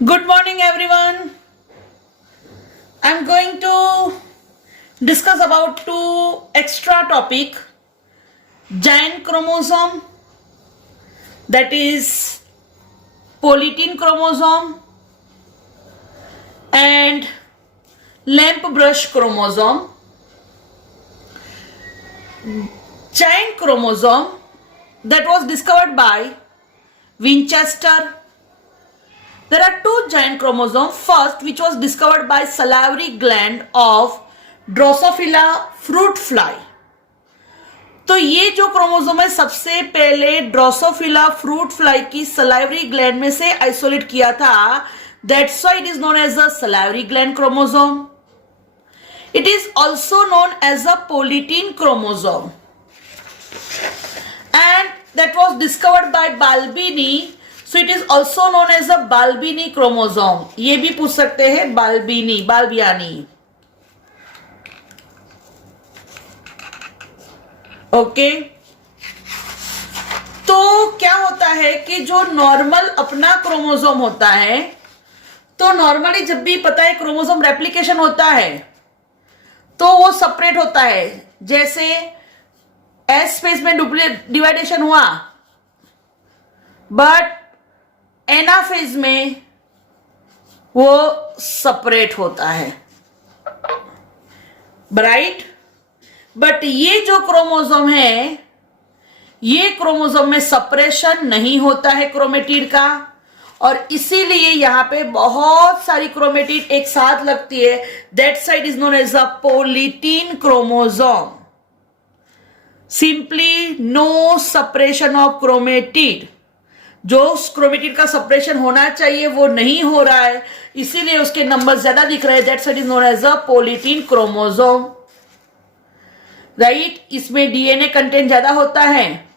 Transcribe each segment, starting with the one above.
Good morning, everyone. I'm going to discuss about two extra topic: giant chromosome, that is polytene chromosome, and lamp brush chromosome. Giant chromosome that was discovered by Winchester. There are two giant chromosomes. First, which was discovered by salivary gland of Drosophila fruit fly. तो ये जो chromosome है सबसे पहले drosophila fruit fly की salivary gland में से isolate किया था. That's why it is known as a salivary gland chromosome. It is also known as a polytene chromosome and that was discovered by Balbiani. So it is also known as a Balbiani chromosome. ये भी पूछ सकते हैं बाल्बियानी. Okay तो क्या होता है कि जो नॉर्मल अपना क्रोमोसोम होता है, तो नॉर्मली जब भी पता है क्रोमोसोम रेप्लिकेशन होता है तो वो सेपरेट होता है. जैसे एस स्पेस में डिवाइडेशन हुआ, बट एनाफेज में वो सेपरेट होता है, राइट. बट ये जो क्रोमोसोम है, ये क्रोमोसोम में सेपरेशन नहीं होता है क्रोमेटिड का, और इसीलिए यहां पे बहुत सारी क्रोमेटिड एक साथ लगती है. That side is known as a polytene chromosome. Simply no separation of chromatid. जो क्रोमेटिड का सेपरेशन होना चाहिए वो नहीं हो रहा है, इसीलिए उसके नंबर ज्यादा दिख रहे हैं. That side is known as a polytene chromosome, right. इसमें डीएनए कंटेंट ज्यादा होता है,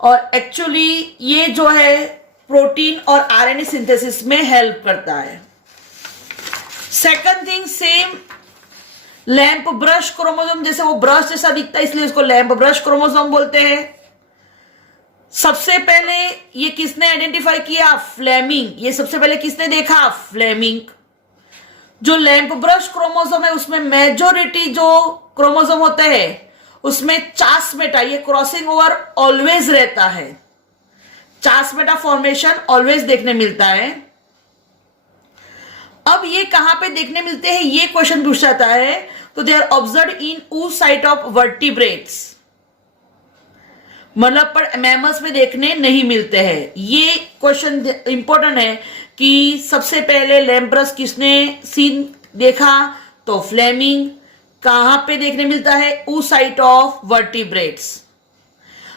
और एक्चुअली ये जो है प्रोटीन और आरएनए सिंथेसिस में हेल्प करता है. Second thing, same lamp brush chromosome, जैसे वो ब्रश जैसा दिखता है इसलिए उसको लैंप ब्रश क्रोमोसोम बोलते हैं. सबसे पहले ये किसने आइडेंटिफाई किया? फ्लेमिंग. ये सबसे पहले किसने देखा? फ्लेमिंग. जो लैंप ब्रश क्रोमोसोम है उसमें मेजोरिटी जो क्रोमोसोम होते हैं उसमें चासमेटा, ये क्रॉसिंग ओवर ऑलवेज रहता है. चासमेटा फॉर्मेशन ऑलवेज देखने मिलता है. अब ये कहां पे देखने मिलते हैं, ये क्वेश्चन पूछ जाता है. तो they are observe in oocyte of vertebrates, मतलब पर मैमल्स में देखने नहीं मिलते हैं. ये क्वेश्चन इंपॉर्टेंट है कि सबसे पहले लैंप ब्रश किसने सीन देखा? तो फ्लेमिंग. कहां पे देखने मिलता है? Oocyte of vertebrates.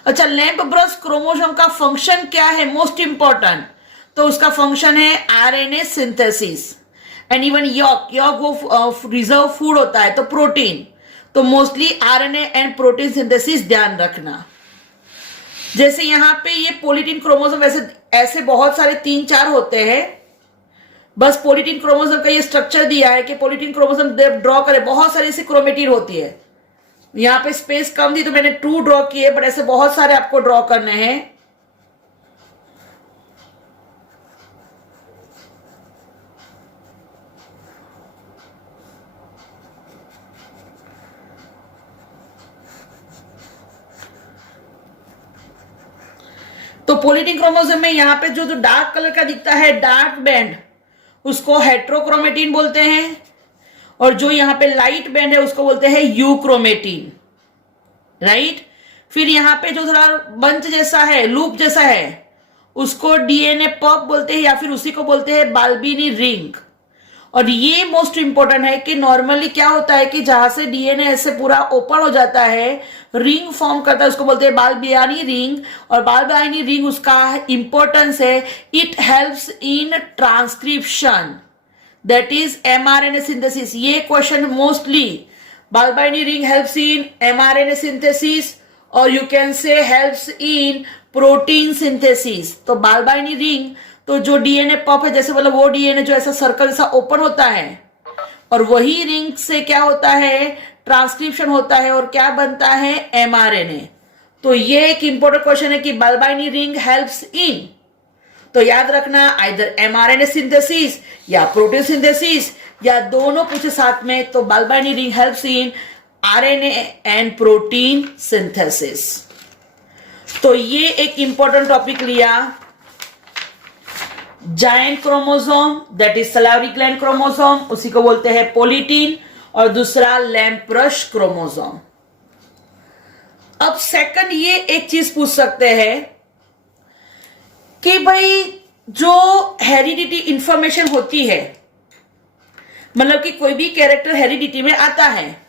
अच्छा, लैंप ब्रश क्रोमोसोम का फंक्शन क्या है? Most important. तो उसका फंक्शन है RNA synthesis and even yolk वो रिजर्व फूड होता है, तो प्रोटीन. तो mostly RNA and protein synthesis ध्यान रखना. जैसे यहां पे ये पोलिटीन क्रोमोसोम ऐसे बहुत सारे 3-4 होते हैं. बस पोलिटीन क्रोमोसोम का ये स्ट्रक्चर दिया है कि पोलिटीन क्रोमोसोम ड्रॉ करे, बहुत सारी ऐसी क्रोमेटिड होती है. यहां पे स्पेस कम थी तो मैंने 2 ड्रॉ किए, बट ऐसे बहुत सारे आपको ड्रॉ करने हैं. तो पोलिटीन क्रोमोसोम में यहां पे जो डार्क कलर का दिखता है, डार्क बैंड, उसको हेट्रोक्रोमेटिन बोलते हैं, और जो यहां पे लाइट बैंड है उसको बोलते हैं यूक्रोमेटिन, राइट. फिर यहां पे जो थोड़ा बंच जैसा है, लूप जैसा है, उसको डीएनए पफ बोलते हैं, या फिर उसी को बोलते हैं बाल्बिनी रिंग. और ये मोस्ट इंपॉर्टेंट है कि नॉर्मली क्या होता है कि जहां से डीएनए ऐसे पूरा ओपन हो जाता है, रिंग फॉर्म करता है, उसको बोलते हैं बाल्बियानी रिंग. और बाल्बियानी रिंग उसका इंपॉर्टेंस है, it helps in transcription, that is mRNA synthesis. ये question mostly Balbiani ring helps in mRNA synthesis, और you can say helps in protein synthesis. तो बाल्बियानी रिंग, तो जो डीएनए पफ है, जैसे मतलब वो डीएनए जो ऐसा सर्कल जैसा ओपन होता है, और वही रिंग से क्या होता है? ट्रांसक्रिप्शन होता है, और क्या बनता है? एमआरएनए. तो ये एक इंपॉर्टेंट क्वेश्चन है कि बाल्बिनी रिंग हेल्प्स इन. तो याद रखना आइदर mRNA सिंथेसिस या प्रोटीन सिंथेसिस या दोनों पूछे साथ में, तो bulk binding helps in RNA and protein synthesis. तो ये एक इंपॉर्टेंट टॉपिक लिया, giant chromosome that is salivary gland chromosome, उसी को बोलते हैं पोलिटीन, और दूसरा लैम्प्रश क्रोमोसोम। अब सेकंड ये एक चीज पूछ सकते हैं कि भाई जो हेरिडिटी इंफॉर्मेशन होती है, मतलब कि कोई भी कैरेक्टर हेरिडिटी में आता है,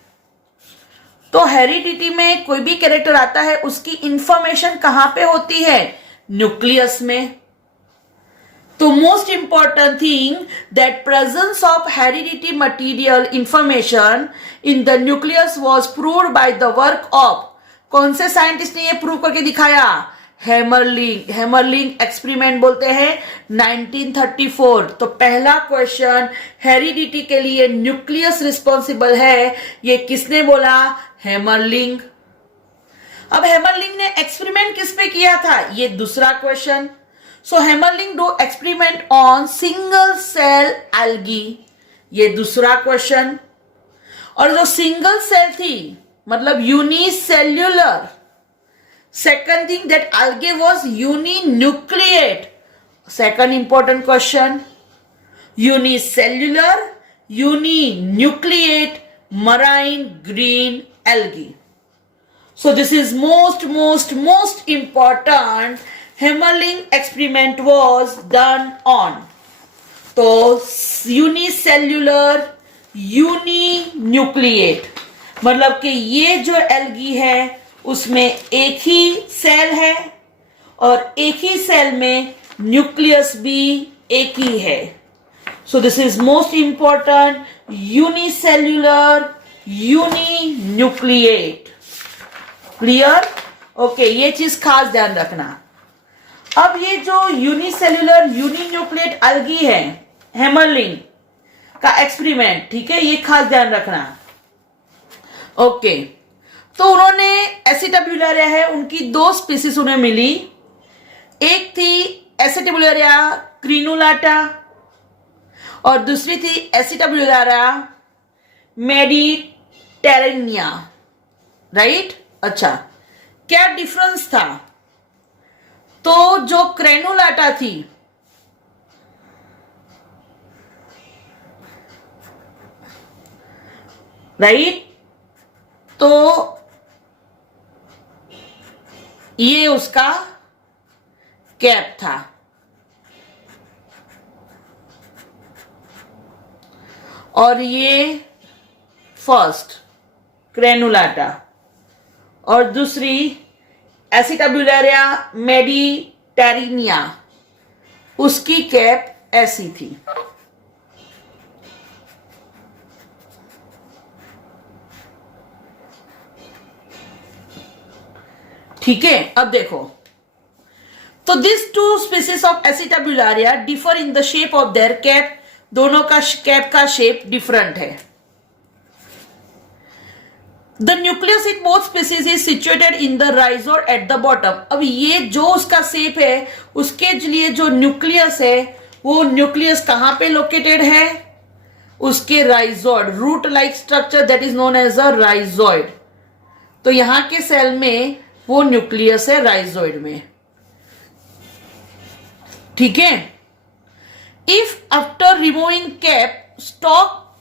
तो हेरिडिटी में कोई भी कैरेक्टर आता है उसकी इंफॉर्मेशन कहां पे होती है? न्यूक्लियस में। तो most important thing that presence of heredity material information in the nucleus was proved by the work of, कौन से साइंटिस्ट ने ये प्रूव करके दिखाया? हैमरलिंग। हैमरलिंग एक्सपेरिमेंट बोलते हैं 1934। तो पहला क्वेश्चन, हेरिडिटी के लिए न्यूक्लियस रिस्पॉन्सिबल है, ये किसने बोला? हैमरलिंग। अब हैमरलिंग ने एक्सपेरिमेंट किस पे किया था? ये दूसरा question. So Hammerling do experiment on single cell algae, ये दूसरा क्वेश्चन। और जो सिंगल सेल थी मतलब unicellular, second thing that algae was uninucleate, second important question, unicellular uninucleate marine green algae. So this is most important Hammerling experiment was done on, तो unicellular uninucleate मतलब कि ये जो एल्गी है उसमें एक ही सेल है और एक ही सेल में न्यूक्लियस भी एक ही है। So this is most important, unicellular uninucleate. Clear? Okay, ये चीज खास ध्यान रखना। अब ये जो यूनिसेल्युलर यूनिन्यूक्लिएट एल्गी है, हैमरलिंग का एक्सपेरिमेंट, ठीक है, ये खास ध्यान रखना। ओके, तो उन्होंने एसिटाब्यूलारिया है, उनकी दो स्पीसीज उन्हें मिली। एक थी एसिटाब्यूलारिया क्रिनुलाटा और दूसरी थी एसिटाब्यूलारिया मेडिटेरेनिया, राइट? अच्छा, क्या डिफरेंस था? तो जो क्रेनुलाटा थी, राइट, तो ये उसका कैप था, और ये फर्स्ट क्रेनुलाटा, और दूसरी एसिटाब्यूलारिया मेडिटेरेनिया, उसकी कैप ऐसी थी। ठीक है, अब देखो, तो this two species of acetabularia differ in the shape of their cap, दोनों का कैप का शेप डिफरेंट है। The nucleus in both species is situated in the rhizoid at the bottom. अब ये जो उसका शेप है, उसके लिए जो न्यूक्लियस है, वो न्यूक्लियस कहां पे लोकेटेड है? उसके rhizoid, root like structure that is known as a rhizoid. तो यहां के सेल में वो न्यूक्लियस है राइजोइड में, ठीक है। If after removing cap stalk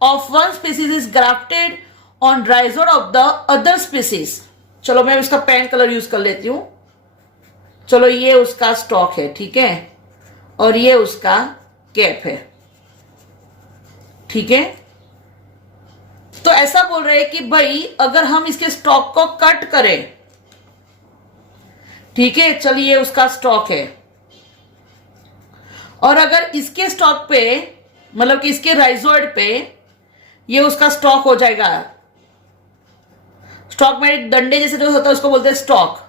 of one species is grafted on rhizoid of the other species, चलो मैं उसका पेन कलर यूज कर लेती हूं। चलो ये उसका स्टॉक है, ठीक है, और ये उसका कैप है, ठीक है। तो ऐसा बोल रहे हैं कि भाई अगर हम इसके स्टॉक को कट करें, ठीक है, चलिए उसका स्टॉक है, और अगर इसके स्टॉक पे, मतलब कि इसके राइजोइड पे ये उसका स्टॉक हो जाएगा। स्टॉक में डंडे जैसे जो होता है उसको बोलते हैं स्टॉक।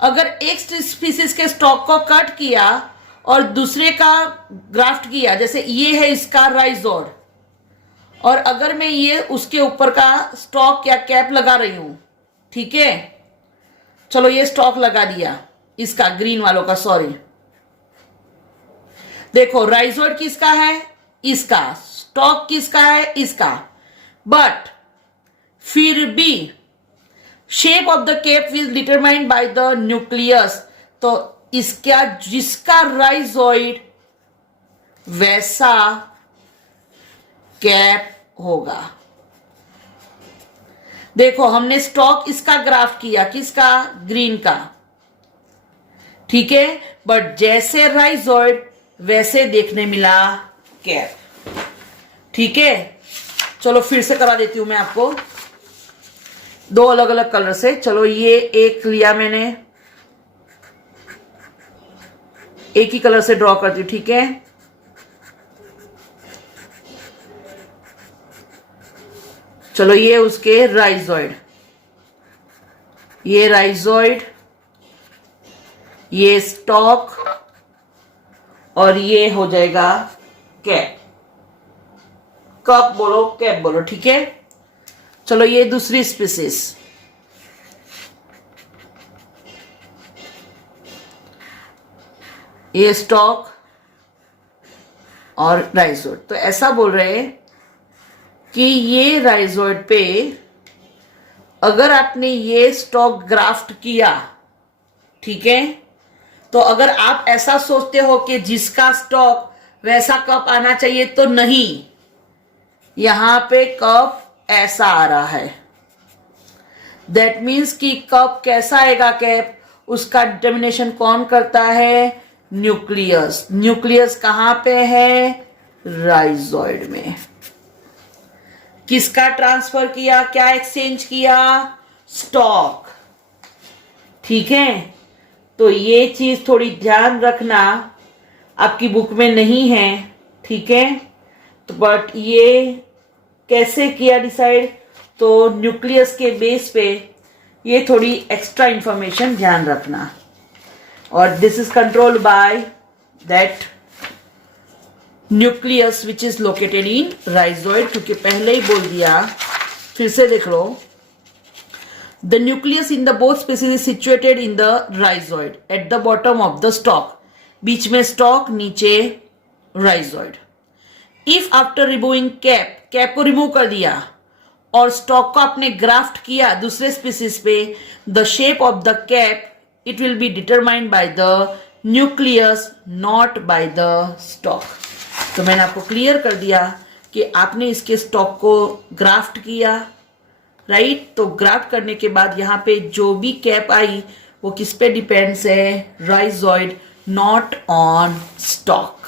अगर एक स्पीसीज के स्टॉक को कट किया और दूसरे का ग्राफ्ट किया, जैसे ये है इसका राइजोइड, और अगर मैं ये उसके ऊपर का स्टॉक या कैप लगा रही हूं, ठीक है, चलो ये स्टॉक लगा दिया इसका, ग्रीन वालों का, सॉरी, देखो राइजोइड किसका है, इसका, स्टॉक किसका है, इसका, बट फिर भी shape of the cap is determined by the nucleus, तो इसका जिसका राइजोइड वैसा कैप होगा। देखो हमने स्टॉक इसका ग्राफ किया, किसका, ग्रीन का, ठीक है, बट जैसे राइजोइड वैसे देखने मिला कैप, ठीक है। चलो फिर से करा देती हूं मैं आपको दो अलग अलग कलर से। चलो ये एक लिया मैंने, एक ही कलर से ड्रॉ करती हूं, ठीक है। चलो ये उसके राइजोइड, ये राइजोइड, ये स्टॉक और ये हो जाएगा कैप, कप बोलो कैप बोलो, ठीक है। चलो ये दूसरी स्पीसीज, ये स्टॉक और राइजोइड। तो ऐसा बोल रहे हैं कि ये राइजोइड पे अगर आपने ये स्टॉक ग्राफ्ट किया, ठीक है, तो अगर आप ऐसा सोचते हो कि जिसका स्टॉक वैसा कप आना चाहिए, तो नहीं, यहां पे कप ऐसा आ रहा है। दैट मीन्स कि कप कैसा आएगा कैप, उसका डिटर्मिनेशन कौन करता है, न्यूक्लियस। न्यूक्लियस कहां पे है, राइजोइड में। किसका ट्रांसफर किया, क्या एक्सचेंज किया, स्टॉक, ठीक है। तो ये चीज थोड़ी ध्यान रखना, आपकी बुक में नहीं है, ठीक है। तो बट ये कैसे किया डिसाइड, तो न्यूक्लियस के बेस पे ये थोड़ी एक्स्ट्रा इंफॉर्मेशन ध्यान रखना। और this is controlled by that nucleus which is located in rhizoid, क्योंकि पहले ही बोल दिया, फिर से देख लो। The nucleus in the both species is situated in the rhizoid at the bottom of the stalk, बीच में स्टॉक, नीचे rhizoid. If after removing cap, cap को रिमूव कर दिया और स्टॉक को आपने ग्राफ्ट किया दूसरे स्पीसीज पे, the shape of the cap it will be determined by the nucleus, not by the stock. तो मैंने आपको क्लियर कर दिया कि आपने इसके स्टॉक को ग्राफ्ट किया, राइट। तो ग्राफ्ट करने के बाद यहाँ पे जो भी कैप आई वो किस पे डिपेंड्स है, राइजोइड, नॉट ऑन स्टॉक।